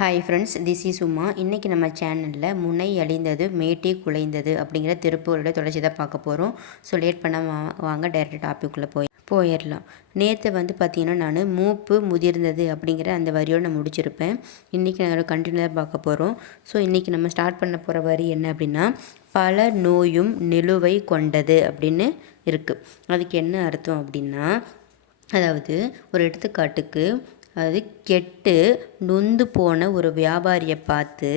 Hi friends, this is Uma. இன்றைக்கி நம்ம சேனலில் முனை அழிந்தது மேட்டே குலைந்தது அப்படிங்கிற திருப்புகளோட தொடர்ச்சி தான் பார்க்க போகிறோம். ஸோ லேட் பண்ண வாங்க டைரெக்ட் டாப்பிக்குள்ளே போயிடலாம். நேற்று பார்த்திங்கன்னா நான் மூப்பு முதிர்ந்தது அப்படிங்கிற அந்த வரியோடு நான் முடிச்சிருப்பேன். இன்றைக்கி நான் கண்டினியூவாக பார்க்க போகிறோம். ஸோ இன்றைக்கி நம்ம ஸ்டார்ட் பண்ண போகிற வரி என்ன அப்படின்னா, பல நோயும் நிலுவை கொண்டது அப்படின்னு இருக்குது. அதுக்கு என்ன அர்த்தம் அப்படின்னா, அதாவது ஒரு எடுத்துக்காட்டுக்கு, அது கெட்டு நொந்து போன ஒரு வியாபாரியை பார்த்து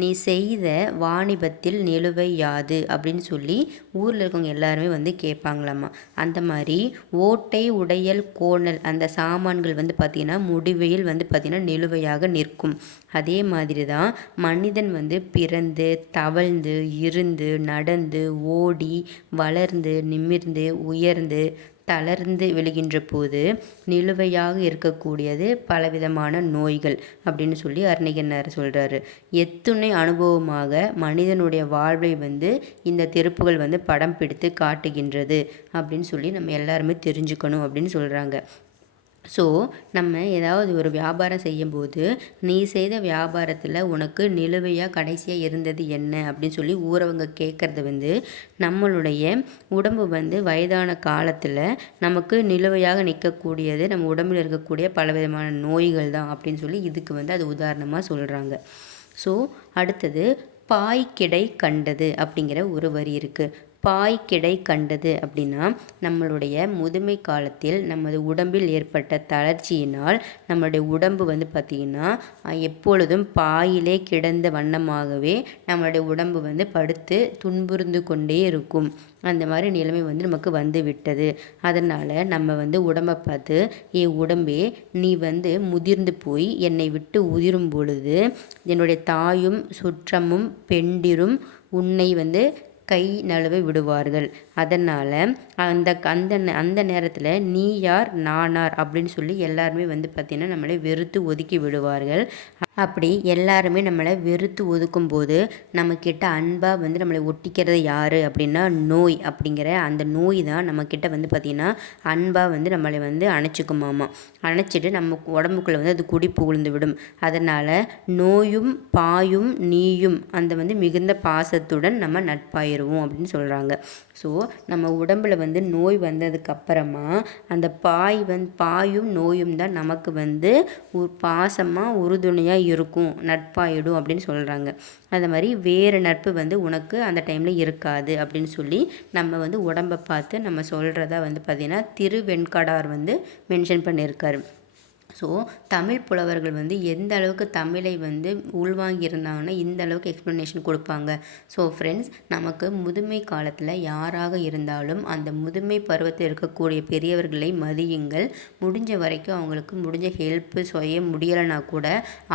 நீ செய்த வாணிபத்தில் நிலுவை யாது அப்படின்னு சொல்லி ஊரில் இருக்கவங்க எல்லாருமே கேட்பாங்களாம்மா. அந்த மாதிரி ஓட்டை உடையல் கோணல் அந்த சாமான்கள் பார்த்திங்கன்னா முடிவையில் பார்த்திங்கன்னா நிலுவையாக நிற்கும். அதே மாதிரி தான் மனிதன் பிறந்து தவழ்ந்து இருந்து நடந்து ஓடி வளர்ந்து நிமிர்ந்து உயர்ந்து தளர்ந்து விழுகின்ற போது நிலுவையாக இருக்கக்கூடியது பலவிதமான நோய்கள் அப்படின்னு சொல்லி அருணகிரிநாதர் சொல்கிறாரு. எத்துணை அனுபவமாக மனிதனுடைய வாழ்வை இந்த திருப்புகள் படம் பிடித்து காட்டுகின்றது அப்படின்னு சொல்லி நம்ம எல்லாருமே தெரிஞ்சுக்கணும் அப்படின்னு சொல்கிறாங்க. ஸோ நம்ம ஏதாவது ஒரு வியாபாரம் செய்யும்போது நீ செய்த வியாபாரத்தில் உனக்கு நிலுவையாக கடைசியாக இருந்தது என்ன அப்படின்னு சொல்லி ஊரவங்க கேட்குறது நம்மளுடைய உடம்பு வயதான காலத்தில் நமக்கு நிலுவையாக நிற்கக்கூடியது நம்ம உடம்பில் இருக்கக்கூடிய பலவிதமான நோய்கள் தான் அப்படின்னு சொல்லி இதுக்கு அது உதாரணமாக சொல்கிறாங்க. ஸோ அடுத்தது பாய் கிடை கண்டது அப்படிங்கிற ஒரு வரி இருக்குது. பாய் கிடை கண்டது அப்படின்னா, நம்மளுடைய முதுமை காலத்தில் நமது உடம்பில் ஏற்பட்ட தளர்ச்சியினால் நம்மளுடைய உடம்பு பார்த்திங்கன்னா எப்பொழுதும் பாயிலே கிடந்த வண்ணமாகவே நம்மளுடைய உடம்பு படுத்து துன்புறுந்து கொண்டே இருக்கும். அந்த மாதிரி நிலைமை நமக்கு விட்டது. அதனால் நம்ம உடம்பை பார்த்து, ஏ உடம்பே நீ முதிர்ந்து போய் என்னை விட்டு உதிரும் பொழுது என்னுடைய தாயும் சுற்றமும் பெண்டிரும் உன்னை கை நழுவ விடுவார்கள். அதனால் அந்த அந்த அந்த நேரத்தில் நீ யார் நானார் அப்படின்னு சொல்லி எல்லாருமே பார்த்திங்கன்னா நம்மளை வெறுத்து ஒதுக்கி விடுவார்கள். அப்படி எல்லாருமே நம்மளை வெறுத்து ஒதுக்கும்போது நம்மக்கிட்ட அன்பாக நம்மளை ஒட்டிக்கிறது யார் அப்படின்னா நோய். அப்படிங்கிற அந்த நோய் தான் நம்மக்கிட்ட பார்த்திங்கன்னா அன்பாக நம்மளை அணைச்சிக்குமாமா. அணைச்சிட்டு நம்ம உடம்புக்குள்ளே அது குடி புகுந்து விடும். அதனால் நோயும் பாயும் நீயும் அந்த மிகுந்த பாசத்துடன் நம்ம நட்பாயிருவோம் அப்படின்னு சொல்கிறாங்க. ஸோ நம்ம உடம்பில் நோய் வந்ததுக்கப்புறமா அந்த பாயும் நோயும் தான் நமக்கு பாசமாக உறுதுணையாக இருக்கும், நட்பாயிடும் அப்படின்னு சொல்கிறாங்க. அந்த மாதிரி வேறு நட்பு உனக்கு அந்த டைமில் இருக்காது அப்படின்னு சொல்லி நம்ம உடம்பை பார்த்து நம்ம சொல்கிறதா பார்த்திங்கன்னா திருவெண்காடார் மென்ஷன் பண்ணியிருக்காரு. ஸோ தமிழ் புலவர்கள் எந்த அளவுக்கு தமிழை உள்வாங்கியிருந்தாங்கன்னா இந்த அளவுக்கு எக்ஸ்ப்ளனேஷன் கொடுப்பாங்க. ஸோ ஃப்ரெண்ட்ஸ், நமக்கு முதுமை காலத்தில் யாராக இருந்தாலும் அந்த முதுமை பருவத்தில் இருக்கக்கூடிய பெரியவர்களை மதியுங்கள். முடிஞ்ச வரைக்கும் அவங்களுக்கு முடிஞ்ச ஹெல்ப்பு செய்ய முடியலைனா கூட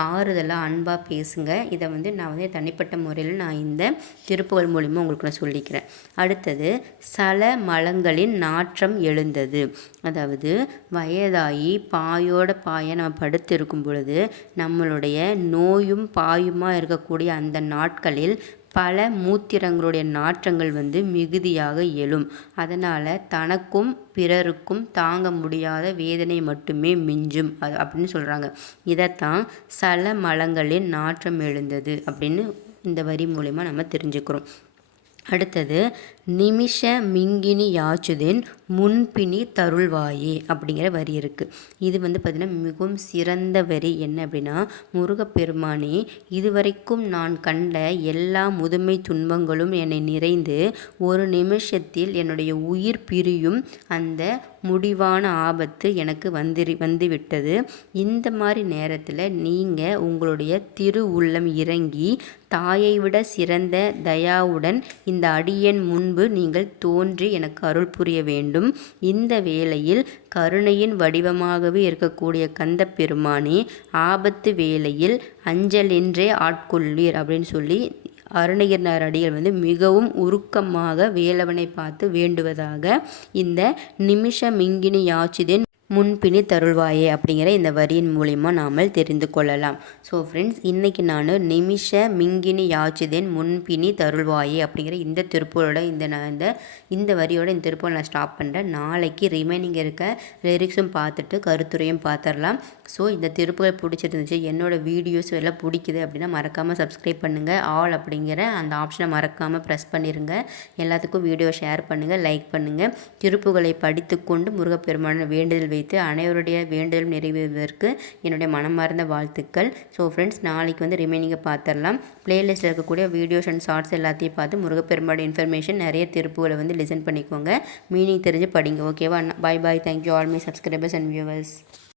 ஆறுதலாக அன்பாக பேசுங்க. இதை நான் தனிப்பட்ட முறையில் நான் இந்த திருப்புகள் மூலிமா உங்களுக்கு நான் சொல்லிக்கிறேன். அடுத்தது சல மலங்களின் நாற்றம் எழுந்தது. அதாவது வயதாகி பாயோட பாயை நம்ம படுத்து இருக்கும் பொழுது நம்மளுடைய நோயும் பாயுமாக இருக்கக்கூடிய அந்த நாட்களில் பல மூத்திரங்களுடைய நாற்றங்கள் மிகுதியாக எழும். அதனால் தனக்கும் பிறருக்கும் தாங்க முடியாத வேதனை மட்டுமே மிஞ்சும் அப்படின்னு சொல்கிறாங்க. இதைத்தான் சல மலங்களின் நாற்றம் எழுந்தது அப்படின்னு இந்த வரி மூலிமா நம்ம தெரிஞ்சுக்கிறோம். அடுத்தது நிமிஷ மிங்கினி யாச்சுதேன் முன்பினி தருள்வாயே அப்படிங்கிற வரி இருக்குது. இது பார்த்திங்கன்னா மிகவும் சிறந்த வரி. என்ன அப்படின்னா, முருகப்பெருமானே இதுவரைக்கும் நான் கண்ட எல்லா முதுமை துன்பங்களும் என்னை நிறைந்து ஒரு நிமிஷத்தில் என்னுடைய உயிர் பிரியும் அந்த முடிவான ஆபத்து எனக்கு வந்துவிட்டது. இந்த மாதிரி நேரத்தில் நீங்கள் உங்களுடைய திரு உள்ளம் இறங்கி தாயை விட சிறந்த தயாவுடன் இந்த அடியேன் முன்பு நீங்கள் தோன்றி எனக்கு அருள் புரிய வேண்டும். இந்த வேளையில் கருணையின் வடிவமாகவே இருக்கக்கூடிய கந்த பெருமானே ஆபத்து வேளையில் அஞ்சலின்றே ஆட்கொள்வீர் அப்படின்னு சொல்லி அருணகிரிநாதர் அடிகள் மிகவும் உருக்கமாக வேலவனை பார்த்து வேண்டுவதாக இந்த நிமிஷ மிங்கினி யாச்சுதேன் முன்பினி தருள்வாயே அப்படிங்கிற இந்த வரியின் மூலிமா நாம் தெரிந்து கொள்ளலாம். ஸோ ஃப்ரெண்ட்ஸ், இன்றைக்கி நான் நிமிஷ மிங்கினி யாச்சுதேன் முன்பினி தருள்வாயே அப்படிங்கிற இந்த திருப்பூரோட இந்த வரியோட இந்த திருப்பூரை நான் ஸ்டாப் பண்ணுறேன். நாளைக்கு ரிமைனிங் இருக்க லிரிக்ஸும் பார்த்துட்டு கருத்துரையும் பார்த்துடலாம். ஸோ இந்த திருப்புகள் பிடிச்சிருந்துச்சு, என்னோடய வீடியோஸ் எல்லாம் பிடிக்குது அப்படின்னா மறக்காமல் சப்ஸ்கிரைப் பண்ணுங்கள். ஆல் அப்படிங்கிற அந்த ஆப்ஷனை மறக்காமல் ப்ரெஸ் பண்ணிடுங்க. எல்லாத்துக்கும் வீடியோ ஷேர் பண்ணுங்கள், லைக் பண்ணுங்கள். திருப்புகளை படித்துக்கொண்டு முருகப்பெருமான வேண்டுதல் வைத்து அனைவருடைய வேண்டுதல் நிறைவேறுவதற்கு என்னுடைய மனமார்ந்த வாழ்த்துக்கள். ஸோ ஃப்ரெண்ட்ஸ், நாளைக்கு ரிமைனிங்கை பார்த்துடலாம். பிளேலிஸ்ட்டில் இருக்கக்கூடிய வீடியோஸ் அண்ட் ஷார்ட்ஸ் எல்லாத்தையும் பார்த்து முருகப்பெருமானோட இன்ஃபர்மேஷன் நிறைய திருப்புகளை லிசன் பண்ணிக்கோங்க. மீனிங் தெரிஞ்சு படிங்க. ஓகேவா? Bye bye. Thank you all my subscribers and viewers.